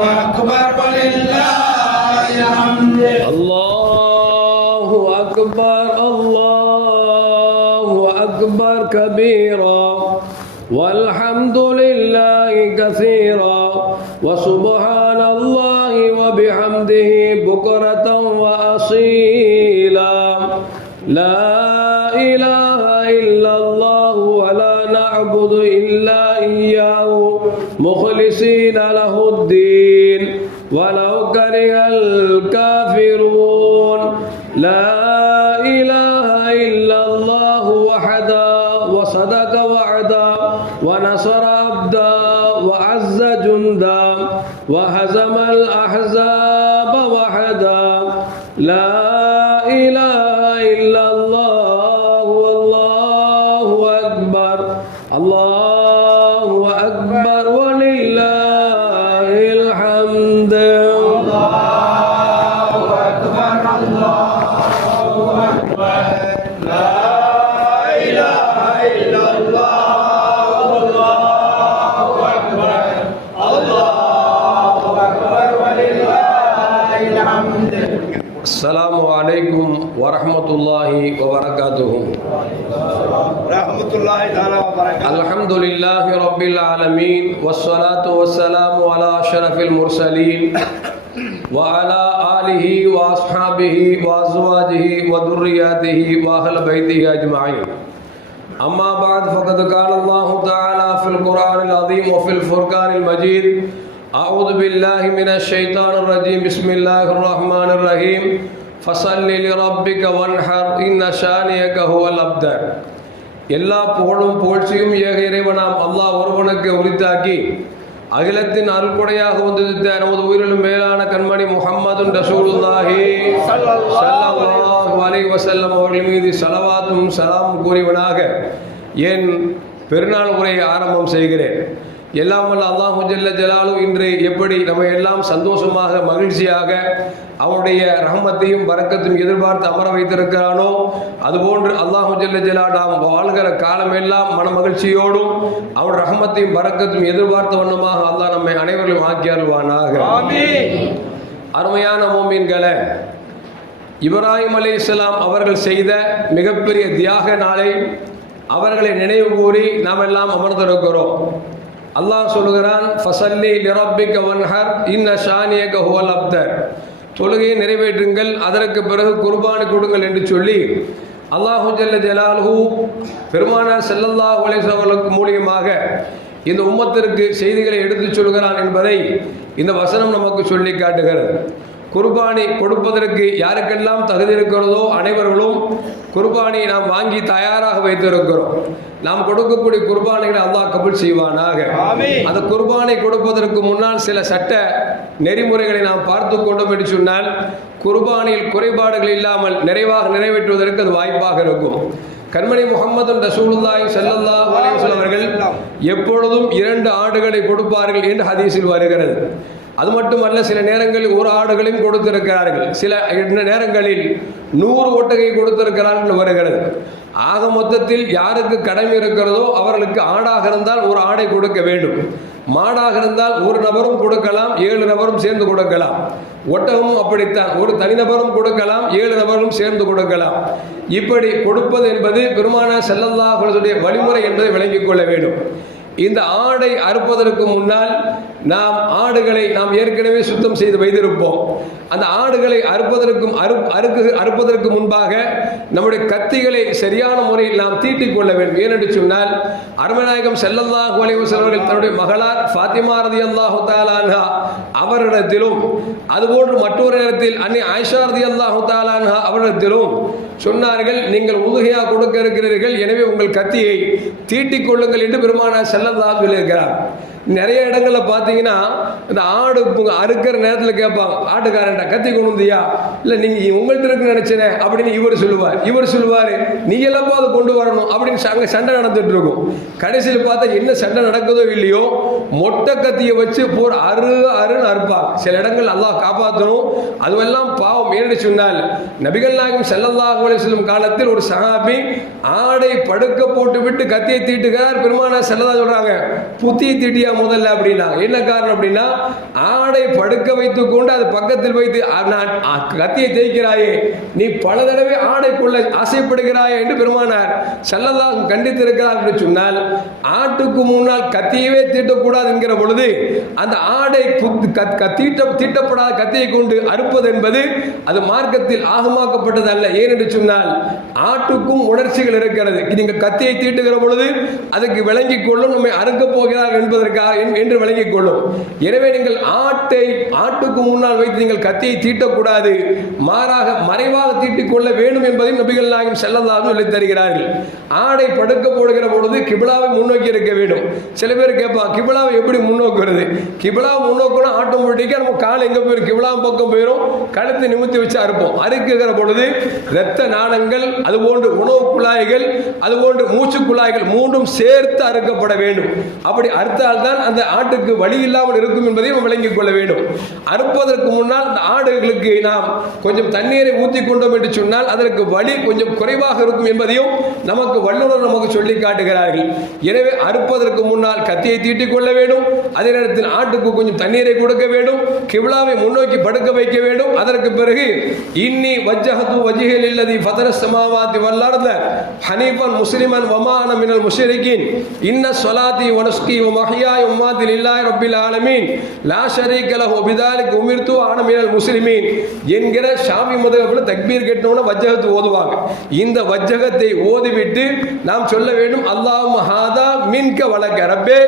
أكبر ولله الله أكبر الله أكبر كبيرا. والحمد لله كثيرا. وسبحان الله وبحمده بكرة وأصيلا. لا إله إلا الله ولا نعبد إلا إياه. مخلصين له ولو كره الكافرون. لا إله إلا الله وحدا وصدق وعدا ونصر عبدا وعز جندا وهزم الأحزاب وحدا لا إله إلا الله والله أكبر. الله ورحمة الله وبركاته رحمة الله تعالى وبركاته الحمد لله رب العالمين والصلاة والسلام على أشرف المرسلين وعلى آله وأصحابه وأزواجه وذرياته وأهل بيته أجمعين أما بعد فقد قال الله تعالى في القرآن العظيم وفي الفرقان المجيد أعوذ بالله من الشيطان الرجيم بسم الله الرحمن الرحيم ஃபசல்லி ரப்பிக்க வன்ஹர் இன்ன ஷானியக ஹுவல் அப்தர் எல்லா புகழும் புகழ்ச்சியும் ஏக இறைவனாம் அல்லாஹ் ஒருவனுக்கு உரித்தாக்கி அகிலத்தின் அருள்கொடையாக வந்தது நமது உயிரிலும் மேலான கண்மணி முகம்மது ரசூலுல்லாஹி அலி வசல்லம் அவர்கள் மீது சலவாத்தும் சலாம் கூறியவனாக என் பெருநாள் உரையை ஆரம்பம் செய்கிறேன். எல்லாம் வல்ல அல்லாஹு ஜல்ல ஜலாலு இன்று எப்படி நம்ம எல்லாம் சந்தோஷமாக மகிழ்ச்சியாக அவனுடைய ரஹமத்தையும் பரக்கத்தையும் எதிர்பார்த்து அமர வைத்திருக்கிறானோ அதுபோன்று அல்லாஹு ஜல்ல ஜலா நாம் வாழ்கிற காலமெல்லாம் மன மகிழ்ச்சியோடும் அவன் ரஹமத்தையும் பரக்கத்தையும் எதிர்பார்த்த வண்ணமாக அல்லாஹ் நம்மை அனைவரும் ஆக்கி அருள்வானாக. அருமையான மோமீன்களை இப்ராஹிம் அலி இஸ்லாம் அவர்கள் செய்த மிகப்பெரிய தியாக நாளை அவர்களை நினைவு கூறி நாம் எல்லாம் அமர்ந்திருக்கிறோம். அல்லாஹ் சொல்லுகிறான் ஃபசல்லி லிரப்பிக்க வன்ஹர் இன்ன ஷானியக ஹுவல் அப்தர் தொழுகையை நிறைவேற்றுங்கள் அதற்கு பிறகு குர்பானு கொடுங்கள் என்று சொல்லி அல்லாஹு ஜல்ல ஜலாலுஹு பெருமானார் செல்லல்லாஹ் உலேசவர்களுக்கு மூலியமாக இந்த உம்மத்திற்கு செய்திகளை எடுத்துச் சொல்கிறான் என்பதை இந்த வசனம் நமக்கு சொல்லி காட்டுகிறது. குர்பானி கொடுப்பதற்கு யாருக்கெல்லாம் தகுதி இருக்கிறதோ அனைவர்களும் குர்பானியை நாம் வாங்கி தயாராக வைத்திருக்கிறோம். நாம் கொடுக்கக்கூடிய குர்பானிகளை அல்லாஹ் கபூல் செய்வானாக. அந்த குர்பானை கொடுப்பதற்கு முன்னால் சில சட்ட நெறிமுறைகளை நாம் பார்த்து கொண்டோம் என்று சொன்னால் குர்பானியில் குறைபாடுகள் இல்லாமல் நிறைவாக நிறைவேற்றுவதற்கு அது வாய்ப்பாக இருக்கும். கண்மணி முகமது அலைஹி வஸல்லம் அவர்கள் எப்பொழுதும் இரண்டு ஆடுகளை கொடுப்பார்கள் என்று ஹதீஸில் வருகிறது. அது மட்டுமல்ல சில நேரங்களில் ஒரு ஆடுகளையும் கொடுத்திருக்கிறார்கள். சில நேரங்களில் நூறு ஒட்டகை கொடுத்திருக்கிறார்கள் வருகிறது. ஆக மொத்தத்தில் யாருக்கு கடமை இருக்கிறதோ அவர்களுக்கு ஆடாக இருந்தால் ஒரு ஆடை கொடுக்க வேண்டும். மாடாக இருந்தால் ஒரு நபரும் கொடுக்கலாம் ஏழு நபரும் சேர்ந்து கொடுக்கலாம். ஒட்டகமும் அப்படித்தான். ஒரு தனிநபரும் கொடுக்கலாம் ஏழு நபரும் சேர்ந்து கொடுக்கலாம். இப்படி கொடுப்பது என்பது பெருமான செல்லல்லாஹுடைய வழிமுறை என்பதை விளங்கிக் கொள்ள வேண்டும். இந்த ஆடை அறுப்பதற்கு முன்னால் நாம் ஆடுகளை நாம் ஏற்கனவே சுத்தம் செய்து வைத்திருப்போம். அந்த ஆடுகளை அறுப்பதற்கும் அறு அறுக்கு அறுப்பதற்கு முன்பாக நம்முடைய கத்திகளை சரியான முறையில் நாம் தீட்டிக் கொள்ள வேண்டும். ஏனென்று சொன்னால் அருமநாயகம் செல்லல்லாஹு அலைஹி அவர்கள் தன்னுடைய மகளார் ஃபாத்திமா ரதியல்லாஹு தாலான்ஹா அவரிடத்திலும் அதுபோன்று மற்றொரு நேரத்தில் அன்னை ஆயிஷா ரதியல்லாஹு தஆலா அவரிடத்திலும் சொன்னார்கள் நீங்கள் உதுகையா கொடுக்க இருக்கிறீர்கள் எனவே உங்கள் கத்தியை தீட்டிக் கொள்ளுங்கள் என்று பெருமானார் செல்லல்லாஹ் சொல்லியிருக்கிறார். நிறைய இடங்களில் பார்த்தீங்கன்னா இந்த ஆடு அறுக்கிற நேரத்தில் கேட்பாங்க ஆட்டுக்காரன்டா கத்தி கொண்டு வந்தியா? இல்லை நீங்கள் உங்கள்கிட்ட இருக்கு நினைச்சனே அப்படின்னு இவர் சொல்லுவார். இவர் சொல்லுவார் நீ எல்லாப்போ அதை கொண்டு வரணும் அப்படின்னு அங்கே சண்டை நடந்துட்டு இருக்கும். கடைசியில் பார்த்தா என்ன சண்டை நடக்குதோ இல்லையோ மொட்டை கத்தியை வச்சு போர் அரு அருன்னு அறுப்பாங்க சில இடங்கள் அல்லாஹ் காப்பாற்றணும் அதுவெல்லாம் பாவம். ஏன்னு சொன்னால் நபிகள் நாயகம் ஸல்லல்லாஹு செல்லும் காலத்தில் ஒரு சஹாபி ஆடை படுக்க போட்டு விட்டு கத்தியை தீட்டுகிறார். பெருமானா செல்லதா சொல்கிறாங்க புத்தியை தீட்டியா முதல்ல அப்படின்னா என்ன காரணம் அப்படின்னா ஆடை படுக்க வைத்து கொண்டு அது பக்கத்தில் வைத்து நான் கத்தியை தேய்க்கிறாயே நீ பல தடவை ஆடை கொள்ள ஆசைப்படுகிறாயே என்று பெருமானார் செல்லல்லாம் கண்டித்திருக்கிறார் என்று சொன்னால் ஆட்டுக்கு முன்னால் கத்தியவே தீட்டக்கூடாது என்கிற பொழுது அந்த ஆடை தீட்ட தீட்டப்படாத கத்தியை கொண்டு அறுப்பது என்பது அது மார்க்கத்தில் ஆகமாக்கப்பட்டது அல்ல. ஏன் என்று சொன்னால் ஆட்டுக்கும் உணர்ச்சிகள் இருக்கிறது. நீங்கள் கத்தியை தீட்டுகிற பொழுது அதுக்கு விளங்கிக் கொள்ளும் நம்மை அறுக்கப் போகிறார் என்பதற்காக என்று விளங்கிக் கொள்ளும். எனவே நீங்கள் ஆட்டை ஆட்டுக்கு முன்னால் வைத்து நீங்கள் கத்தியை தீட்டக்கூடாது. மாறாக மறைவாக தீட்டிக் கொள்ள வேண்டும் என்பதையும் நபிகள் நாயகம் செல்லதாக சொல்லித் தருகிறார்கள். ஆடை படுக்க போடுகிற பொழுது கிபிலாவை முன்னோக்கி இருக்க வேண்டும். சில பேர் கேட்பான் கிபிலாவை எப்படி முன்னோக்குறது? கிபிலாவை முன்னோக்கணும் ஆட்டோமேட்டிக்காக நம்ம காலை எங்க போயிடும் கிபிலாவும் பக்கம் போயிடும் கழுத்தை நிமித்தி வச்சு அறுப்போம். அறுக்குகிற பொழுது இரத்த நாணங்கள் அதுபோன்று உணவு குழாய்கள் அதுபோன்று மூச்சு குழாய்கள் மூன்றும் சேர்த்து அறுக்கப்பட வேண்டும். அப்படி அறுத்தால்தான் அந்த ஆட்டுக்கு வழி இல்லாமல் இருக்கும் என்பதை நாம் விளங்கிக் கொள்ள வேண்டும். அறுப்பதற்கு முன்னால் அந்த ஆடுகளுக்கு நாம் கொஞ்சம் தண்ணீரை ஊற்றி கொண்டோம் என்று சொன்னால் அதற்கு வழி கொஞ்சம் குறைவாக இருக்கும் என்பதையும் நமக்கு வல்லுநர் நமக்கு சொல்லி காட்டுகிறார்கள். எனவே அறுப்பதற்கு முன்னால் கத்தியை தீட்டிக் கொள்ள வேண்டும். அதே நேரத்தில் ஆட்டுக்கு கொஞ்சம் தண்ணீரை கொடுக்க வேண்டும். கிவ்லாவை முன்னோக்கி படுக்க வைக்க வேண்டும். அதற்கு பிறகு இன்னி வஜ்ஜஹது வஜிகள் இல்லதி பதர சமாவாதி வல்லார்ந்த ஹனீஃபன் முஸ்லிமன் வமான மினல் முஷ்ரிகின். இன்ன சொலாதி வ மஹியாய் வ மமாத்தி லில்லாஹி ரப்பில் ஆலமீன் லா ஷரீக லஹு பிதாலிக் உமிர்து ஆன மினல் என்கிற ஷாமி மதகபில் தக்பீர் கட்டணும்னா வஜ்ஜகத்து ஓதுவாங்க இந்த வஜ்ஜகத்தை ஓதிவிட்டு நாம் சொல்ல வேண்டும் அல்லாஹ் மஹாதா மின்க வழக்க ரப்பே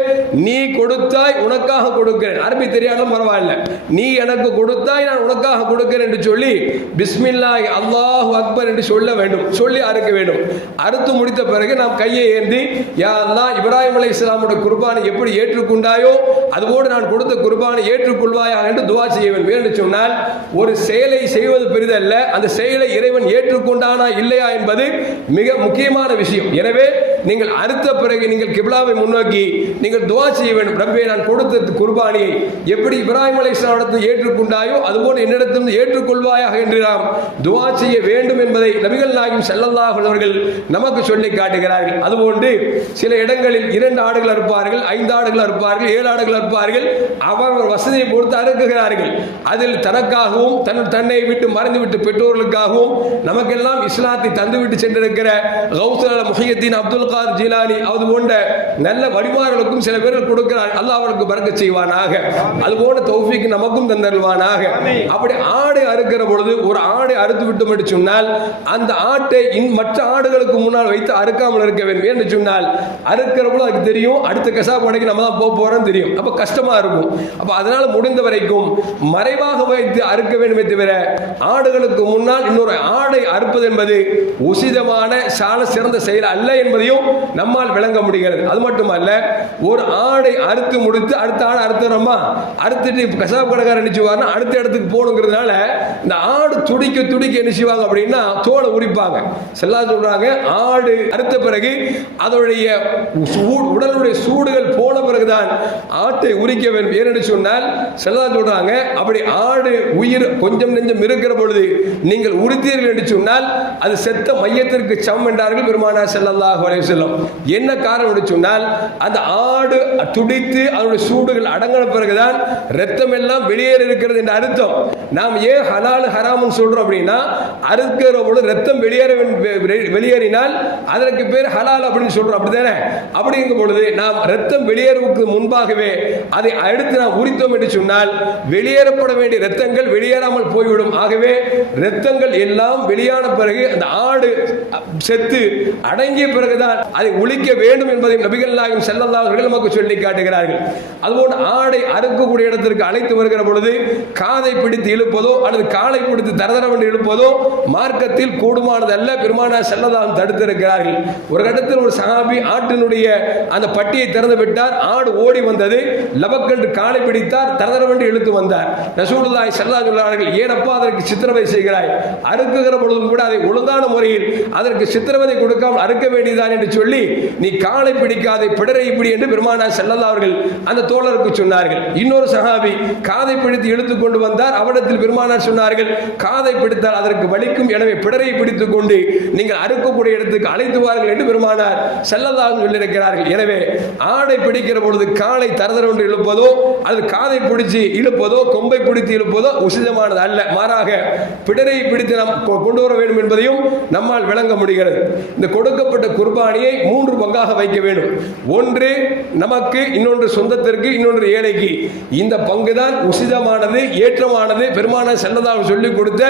நீ கொடுத்தாய் உனக்காக கொடுக்கிறேன் அரபி தெரியாலும் பரவாயில்ல நீ எனக்கு கொடுத்தாய் நான் உனக்காக கொடுக்கிறேன் என்று சொல்லி பிஸ்மில்லாய் அல்லாஹ் அக்பர் என்று சொல்ல வேண்டும் சொல்லி அறுக்க வேண்டும் அறுத்து முடித்த பிறகு நாம் கையை ஏந்தி யா அல்லா இப்ராஹிம் அலை இஸ்லாமுடைய குர்பானை எப்படி ஏற்று ஏற்றுக்கொண்டாயோ? அதுபோடு நான் கொடுத்த குர்பானை ஏற்றுக்கொள்வாயா என்று துவா செய்ய வேண்டும் என்று சொன்னால் ஒரு செயலை செய்வது பெரிதல்ல. அந்த செயலை இறைவன் ஏற்றுக்கொண்டானா இல்லையா என்பது மிக முக்கியமான விஷயம். எனவே நீங்கள் அறுத்த பிறகு நீங்கள் கிபிலாவை முன்னோக்கி நீங்கள் துவா செய்ய வேண்டும். ரப்பே நான் கொடுத்த குர்பானியை எப்படி இப்ராஹிம் அலை இஸ்லாமிடத்தில் ஏற்றுக்கொண்டாயோ அதுபோல் என்னிடத்திலிருந்து ஏற்றுக்கொள்வாயாக என்று நாம் துவா செய்ய வேண்டும் என்பதை நபிகள் நாயகம் ஸல்லல்லாஹு அவர்கள் நமக்கு சொல்லி காட்டுகிறார்கள். அதுபோன்று சில இடங்களில் இரண்டு ஆடுகள் அறுப்பார்கள் ஐந்து ஆடுகள் அறுப்பார்கள் ஏழு ஆடுகள் அறுப்பார்கள். அவர்கள் வசதியை பொறுத்து அறுக்குகிறார்கள். அதில் தனக்காகவும் தன் தன்னை விட்டு மறைந்துவிட்டு பெற்றோர்களுக்காகவும் நமக்கெல்லாம் இஸ்லாத்தை தந்துவிட்டு சென்றிருக்கிற Ghousul Muhiyuddin Abdul Qadir Jilani அது போன்ற நல்ல வழிமார்களுக்கும் சில பேர்கள் கொடுக்கிறார். அல்லாஹ் அவர்களுக்கு பறக்க செய்வானாக. அது போன்ற தௌஃபிக்கு நமக்கும் தந்தருவானாக அப்படி ஆடு அறுக்கிற பொழுது ஒரு ஆடை அறுத்து விட்டு என்று சொன்னால் அந்த ஆட்டை இன் மற்ற ஆடுகளுக்கு முன்னால் வைத்து அறுக்காமல் இருக்க வேண்டும் என்று சொன்னால் அறுக்கிற பொழுது அதுக்கு தெரியும் அடுத்த கசாப் கடைக்கு நம்ம தான் போக போறோம் தெரியும். அப்ப கஷ்டமா இருக்கும். அப்ப அதனால முடிந்த வரைக்கும் மறைவாக வைத்து அறுக்க வேண்டுமே தவிர ஆடுகளுக்கு முன்னால் இன்னொரு ஆடை அறுப்பது என்பது உசிதமான சால சிறந்த செயல் அல்ல என்பதையும் நம்மால் விளங்க முடிகிறது. அது மட்டுமல்ல ஒரு ஆடை அறுத்து முடித்து அடுத்த ஆடை அறுத்துறோமா? அறுத்துட்டு கசாப் கடைக்காரர் நினைச்சுவார்னா அடுத்த இடத்துக்கு போகணுங்கிறதுனால இந்த ஆடு துடிக்க துடிக்க என்ன செய்வாங்க அப்படின்னா தோலை உரிப்பாங்க. செல்லா சொல்றாங்க ஆடு அறுத்த பிறகு அதனுடைய உடலுடைய சூடுகள் போன பிறகுதான் ஆட்டை உரிக்க வேண்டும். ஏன்னு சொன்னால் செல்லா சொல்றாங்க அப்படி ஆடு உயிர் கொஞ்சம் நெஞ்சம் இருக்கிற பொழுது நீங்கள் உரித்தீர்கள் என்று சொன்னால் அது செத்த மையத்திற்கு சமம் என்றார்கள் பெருமானா செல்லல்லாஹ் அலைஹி செல்லும். என்ன காரணம் சொன்னால் அந்த ஆடு துடித்து அதனுடைய சூடுகள் அடங்கின பிறகுதான் ரத்தம் எல்லாம் வெளியேற இருக்கிறது என்ற அர்த்தம். நாம் ஏன் ஹலால் ஹராம்னு சொல்றோம் அப்படின்னா அறுக்கிற பொழுது ரத்தம் வெளியேற வெளியேறினால் அதற்கு பேர் ஹலால் அப்படின்னு சொல்றோம். அப்படித்தானே? அப்படிங்கும் பொழுது நாம் ரத்தம் வெளியேறுவதற்கு முன்பாகவே அதை அடுத்து நாம் உரித்தோம் என்று சொன்னால் வெளியேறப்பட வேண்டிய ரத்தங்கள் வெளியேறாமல் போய்விடும். ஆகவே ரத்தங்கள் எல்லாம் வெளியான பிறகு அந்த ஆடு செத்து அடங்கிய பிறகுதான் அதை ஒழிக்க வேண்டும் என்பதையும் நபிகள் நாயகம் ஸல்லல்லாஹு அலைஹி நமக்கு சொல்லி காட்டுகிறார்கள். அதுபோன்று ஆடை அறுக்கக்கூடிய இடத்திற்கு அழைத்து வருகிற பொழுது காதை பிடித்து இழுப்பதோ அல்லது காலை பிடித்து தரதரவென்று இழுப்பதோ மார்க்கத்தில் கூடுமானது அல்ல பெருமானா செல்லதாகம் தடுத்திருக்கிறார்கள். ஒரு கட்டத்தில் ஒரு சகாபி ஆட்டினுடைய அந்த பட்டியை திறந்து விட்டார். ஆடு ஓடி வந்தது. லபக்கென்று காலை பிடித்தார். தரதரவென்று இழுத்து வந்தார். ரசூலுல்லாஹி செல்லா அலைஹி சொல்கிறார்கள் ஏனப்பா அதற்கு சித்திரவதை செய்கிறாய்? அறுக்குகிற பொழுதும் கூட அதை ஒழுங்கான முறையில் அதற்கு சித்திரவதை கொடுக்காமல் அறுக்க வேண்டியதான் என்று என்று சொல்லி நீ காலை பிடிக்காதே பிடரை இப்படி என்று பெருமானா செல்லல்லா அவர்கள் அந்த தோழருக்கு சொன்னார்கள். இன்னொரு சஹாபி காதை பிடித்து இழுத்துக் கொண்டு வந்தார். அவரிடத்தில் பெருமானார் சொன்னார்கள் காதை பிடித்தால் அதற்கு வலிக்கும். எனவே பிடரை பிடித்துக் கொண்டு நீங்கள் அறுக்கக்கூடிய இடத்துக்கு அழைத்து வார்கள் என்று பெருமானார் செல்லதாக சொல்லியிருக்கிறார்கள். எனவே ஆடை பிடிக்கிற பொழுது காலை தரதர் ஒன்று இழுப்பதோ அது காதை பிடிச்சு இழுப்பதோ கொம்பை பிடித்து இழுப்பதோ உசிதமானது அல்ல. மாறாக பிடரை பிடித்து நாம் கொண்டு வர வேண்டும் என்பதையும் நம்மால் விளங்க முடிகிறது. இந்த கொடுக்கப்பட்ட குர்பானி குர்பானியை மூன்று பங்காக வைக்க வேண்டும். ஒன்று நமக்கு இன்னொன்று சொந்தத்திற்கு இன்னொன்று ஏழைக்கு. இந்த பங்கு தான் உசிதமானது ஏற்றமானது பெருமான செல்லதாக சொல்லிக் கொடுத்த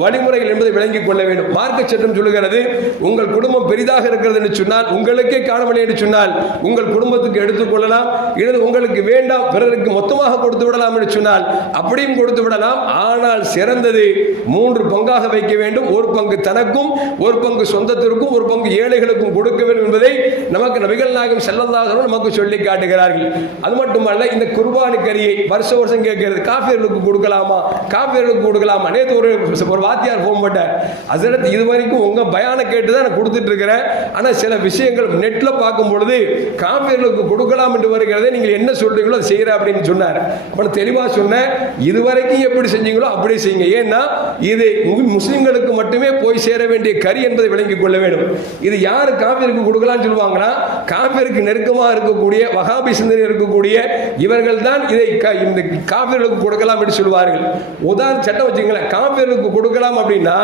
வழிமுறைகள் என்பதை விளங்கிக் கொள்ள வேண்டும். மார்க்க சட்டம் சொல்லுகிறது உங்கள் குடும்பம் பெரிதாக இருக்கிறது என்று சொன்னால் உங்களுக்கே காணவில்லை என்று சொன்னால் உங்கள் குடும்பத்துக்கு எடுத்துக்கொள்ளலாம் இது உங்களுக்கு வேண்டாம் பிறருக்கு மொத்தமாக கொடுத்து விடலாம் என்று சொன்னால் அப்படியும் கொடுத்து விடலாம். ஆனால் சிறந்தது மூன்று பங்காக வைக்க வேண்டும். ஒரு பங்கு தனக்கும் ஒரு பங்கு சொந்தத்திற்கும் ஒரு பங்கு ஏழைகளுக்கும் கொடுக்க வேண்டும் என்பதை நமக்கு நபிகள் நாயகம் செல்லதாக நமக்கு சொல்லி காட்டுகிறார்கள். அது மட்டுமல்ல இந்த குர்பானு கரியை வருஷ வருஷம் கேட்கிறது காஃபியர்களுக்கு கொடுக்கலாமா? காஃபியர்களுக்கு கொடுக்கலாமா? நேற்று ஒரு ஒரு வாத்தியார் ஃபோன் போட்டார். அதற்கு இது வரைக்கும் உங்க பயான கேட்டு தான் நான் கொடுத்துட்டு இருக்கிறேன். ஆனால் சில விஷயங்கள் நெட்ல பார்க்கும் பொழுது காஃபியர்களுக்கு கொடுக்கலாம் என்று வருகிறதே நீங்கள் என்ன சொல்றீங்களோ அதை செய்கிற அப்படின்னு சொன்னார். அப்ப நான் தெளிவா சொன்னேன் இதுவரைக்கும் எப்படி செஞ்சீங்களோ அப்படியே செய்யுங்க. ஏன்னா இது முஸ்லிம்களுக்கு மட்டுமே போய் சேர வேண்டிய கறி என்பதை விளங்கிக் கொள்ள வேண்டும். இது யாரு காஃபியருக்கு கொடுக்கலாம்னு சொல்லுவாங்கன்னா காபிருக்கு நெருக்கமாக இருக்கக்கூடிய வகாபி சிந்தனை இருக்கக்கூடிய இவர்கள் தான் இதை இந்த காபிர்களுக்கு கொடுக்கலாம் என்று சொல்வார்கள் உதாரண சட்டம் வச்சுங்களேன் காபிர்களுக்கு கொடுக்கலாம் அப்படின்னா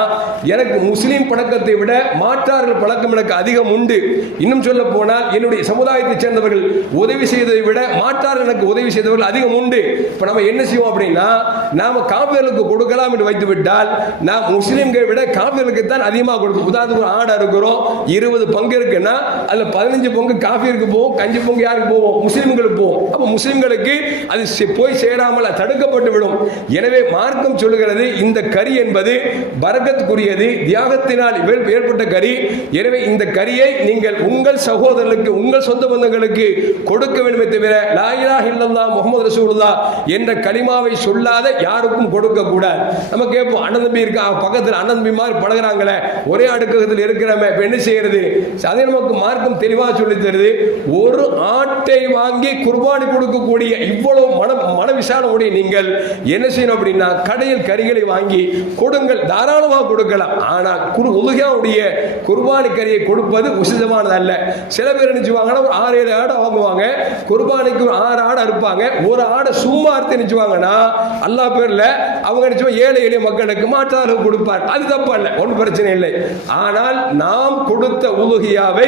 எனக்கு முஸ்லீம் பழக்கத்தை விட மாற்றார்கள் பழக்கம் எனக்கு அதிகம் உண்டு. இன்னும் சொல்ல போனால் என்னுடைய சமுதாயத்தைச் சேர்ந்தவர்கள் உதவி செய்ததை விட மாற்றார்கள் எனக்கு உதவி செய்தவர்கள் அதிகம் உண்டு. இப்போ நம்ம என்ன செய்வோம் அப்படின்னா நாம காஃபியர்களுக்கு கொடுக்கலாம் என்று வைத்து விட்டால் நாம் முஸ்லீம்களை விட காஃபியர்களுக்கு தான் அதிகமாக கொடுக்கும் உதாரணத்துக்கு ஒரு ஆடை இருக்கிறோம் இருபது பங்கு இருக்குன்னா அதில் பதினஞ்சு பங்கு காஃபியருக்கு போவோம் கஞ்சி பங்கு யாருக்கு போவோம்? முஸ்லீம்களுக்கு போவோம். அப்போ முஸ்லீம்களுக்கு அது செ- போய் சேராமல் தடுக்கப்பட்டு விடும். எனவே மார்க்கம் சொல்லுகிறது இந்த கறி என்பது பரக்கத்துக்குரியது தியாகத்தினால் ஏற்பட்ட கறி. எனவே இந்த கறியை நீங்கள் உங்கள் சகோதரர்களுக்கு உங்கள் சொந்த பந்தங்களுக்கு கொடுக்க வேண்டுமே தவிர லாயிலா இலாஹ முகமது ரசூல்லா என்ற களிமாவை சொல்லாத யாருக்கும் கொடுக்க கூடாது. நம்ம கேட்போம் அண்ணன் தம்பி இருக்கா? பக்கத்தில் அண்ணன் தம்பி மாதிரி பழகுறாங்களே ஒரே அடுக்ககத்தில் இருக்கிறமே என்ன செய்யறது? அதை நமக்கு மார்க்கம் தெளிவாக சொல்லி தருது. ஒரு ஆட்டை வாங்கி குர்பானி கொடுக்கக்கூடிய இவ்வளவு மன மன விசாலமுடைய நீங்கள் என்ன செய்யணும் அப்படின்னா கடையில் கறிகளை வாங்கி கொடுங்கள். தாராளமாக கொடுக்கலாம். ஆனால் குரு உலகாவுடைய குர்பானி கறியை கொடுப்பது உசிதமானது அல்ல சில பேர் என்ன ஒரு ஆறு ஏழு ஆடை வாங்குவாங்க. குர்பானிக்கு ஒரு ஆறு ஆடை அறுப்பாங்க. ஒரு ஆடை சும்மா அறுத்து நினைச்சுவாங்கன்னா அல்லா பேர்ல அவங்க நினைச்சுவா ஏழை எளிய மக்களுக்கு மாற்றாளர்கள் கொடுப்பார். அது தப்பு இல்லை ஒன்றும் பிரச்சனை இல்லை. ஆனால் நாம் கொடுத்த உலுகியாவை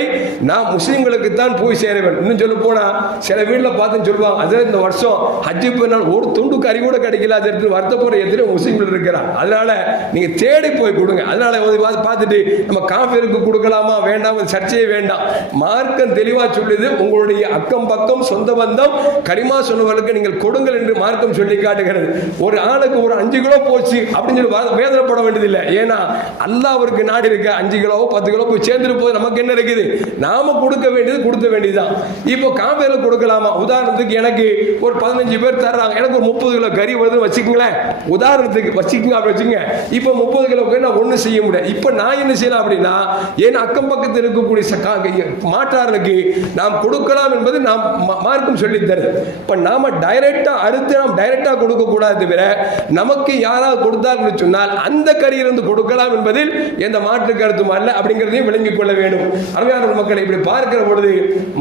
நாம் முஸ்லீம்களுக்கு தான் போய் சேர வேண்டும். இன்னும் சொல்ல போனா சில வீட்டில் பார்த்து சொல்லுவாங்க அது இந்த வருஷம் ஹஜ்ஜி பெருநாள் ஒரு துண்டு கறி கூட கிடைக்கல அது எடுத்து வருத்தப்படுற எத்தனை முஸ்லீம்கள் இருக்கிறார் அதனால நீங்க தேடி போய் கொடுங்க. அதனால பார்த்துட்டு நம்ம காஃபியருக்கு கொடுக்கலாமா வேண்டாம் சர்ச்சையே வேண்டாம். மார்க்கம் தெளிவா சொல்லுது உங்களுடைய அக்கம் பக்கம் சொந்த பந்தம் கரிமா சொன்னவர்களுக்கு நீங்கள் கொடுங்கள் என்று மார்க்கம் சொல்லி காட்டுகிறது. ஒரு ஆளுக்கு ஒரு அஞ்சு கிலோ போச்சு அப்படின்னு சொல்லி வேதனைப்பட வேண்டியதில்லை. ஏன்னா அல்லாஹ் அவருக்கு நாடு இருக்கு அஞ்சு கிலோ பத்து கிலோ போய் சேர்ந்துட்டு போது நமக்கு என்ன இருக்குது? நாம கொடுக்க வேண்டியது கொடுத்த வேண்டியதுதான். இப்போ காம்பேல கொடுக்கலாமா? உதாரணத்துக்கு எனக்கு ஒரு பதினஞ்சு பேர் தர்றாங்க. எனக்கு ஒரு முப்பது கிலோ கறி வருதுன்னு வச்சுக்கோங்களேன். உதாரணத்துக்கு வச்சுக்கோங்க அப்படி வச்சுங்க இப்போ முப்பது கிலோ கறி நான் ஒன்றும் செய்ய முடியாது. இப்போ நான் என்ன செய்யலாம் அப்படின்னா என் அக்கம் பக்கத்தில் இருக்கக்கூடிய மாற்றார்களுக்கு நாம் கொடுக்கலாம் என்பது நாம் மார்க்கும் சொல்லி சொல்லித் இப்போ நாம டைரக்டா அறுத்து நாம் டைரக்டா கொடுக்க கூடாது தவிர நமக்கு யாராவது கொடுத்தார்னு சொன்னால் அந்த கறியிலிருந்து கொடுக்கலாம் என்பதில் எந்த மாற்று கருத்தும் அல்ல அப்படிங்கிறதையும் விளங்கிக் கொள்ள வேண்டும். ஆவியானவர் மக்களை இப்படி பார்க்கிற பொழுது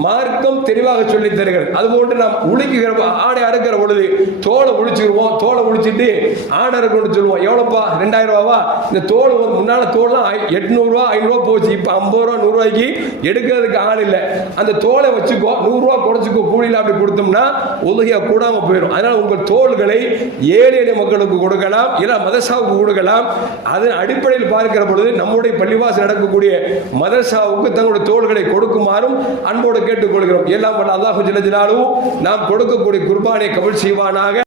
மார்க்கம் தெளிவாக சொல்லி தருகிறது. அதுபோன்று நாம் உளிக்குகிற ஆடை அறுக்கிற பொழுது தோலை உளிச்சிருவோம் தோலை உழிச்சிட்டு ஆடை அறுக்கணும்னு சொல்லுவோம். எவ்வளோப்பா? ரெண்டாயிரம் ரூபாவா? இந்த தோல் வந்து முன்னால தோல்லாம் எட்நூறுவா ஐநூறுவா போச்சு. இப்போ ஐம்பது ரூபா நூறுரூவாய்க்கு எடுக்கிறதுக்கு ஆள் இல்லை. அந்த தோலை வச்சுக்கோ நூறுரூவா குறைச்சிக்கோ கூலியில் அப்படி கொடுத்தோம்னா உலகியா கூடாம போயிடும். அதனால உங்கள் தோள்களை ஏழை எளிய மக்களுக்கு கொடுக்கலாம். இல்லை மதசாவுக்கு கொடுக்கலாம். அதன் அடிப்படையில் பார்க்கிற பொழுது நம்முடைய பள்ளிவாசல் நடக்கக்கூடிய மதரசாவுக்கு தங்களுடைய தோள்களை கொடுக்குமாறும் அன்போடு கேட்டுக்கொள்கிறோம். எல்லாம் வல்ல அல்லாஹு ஜிலஜிலாலும் நாம் கொடுக்கக்கூடிய குர்பானை கபல் செய்வானாக.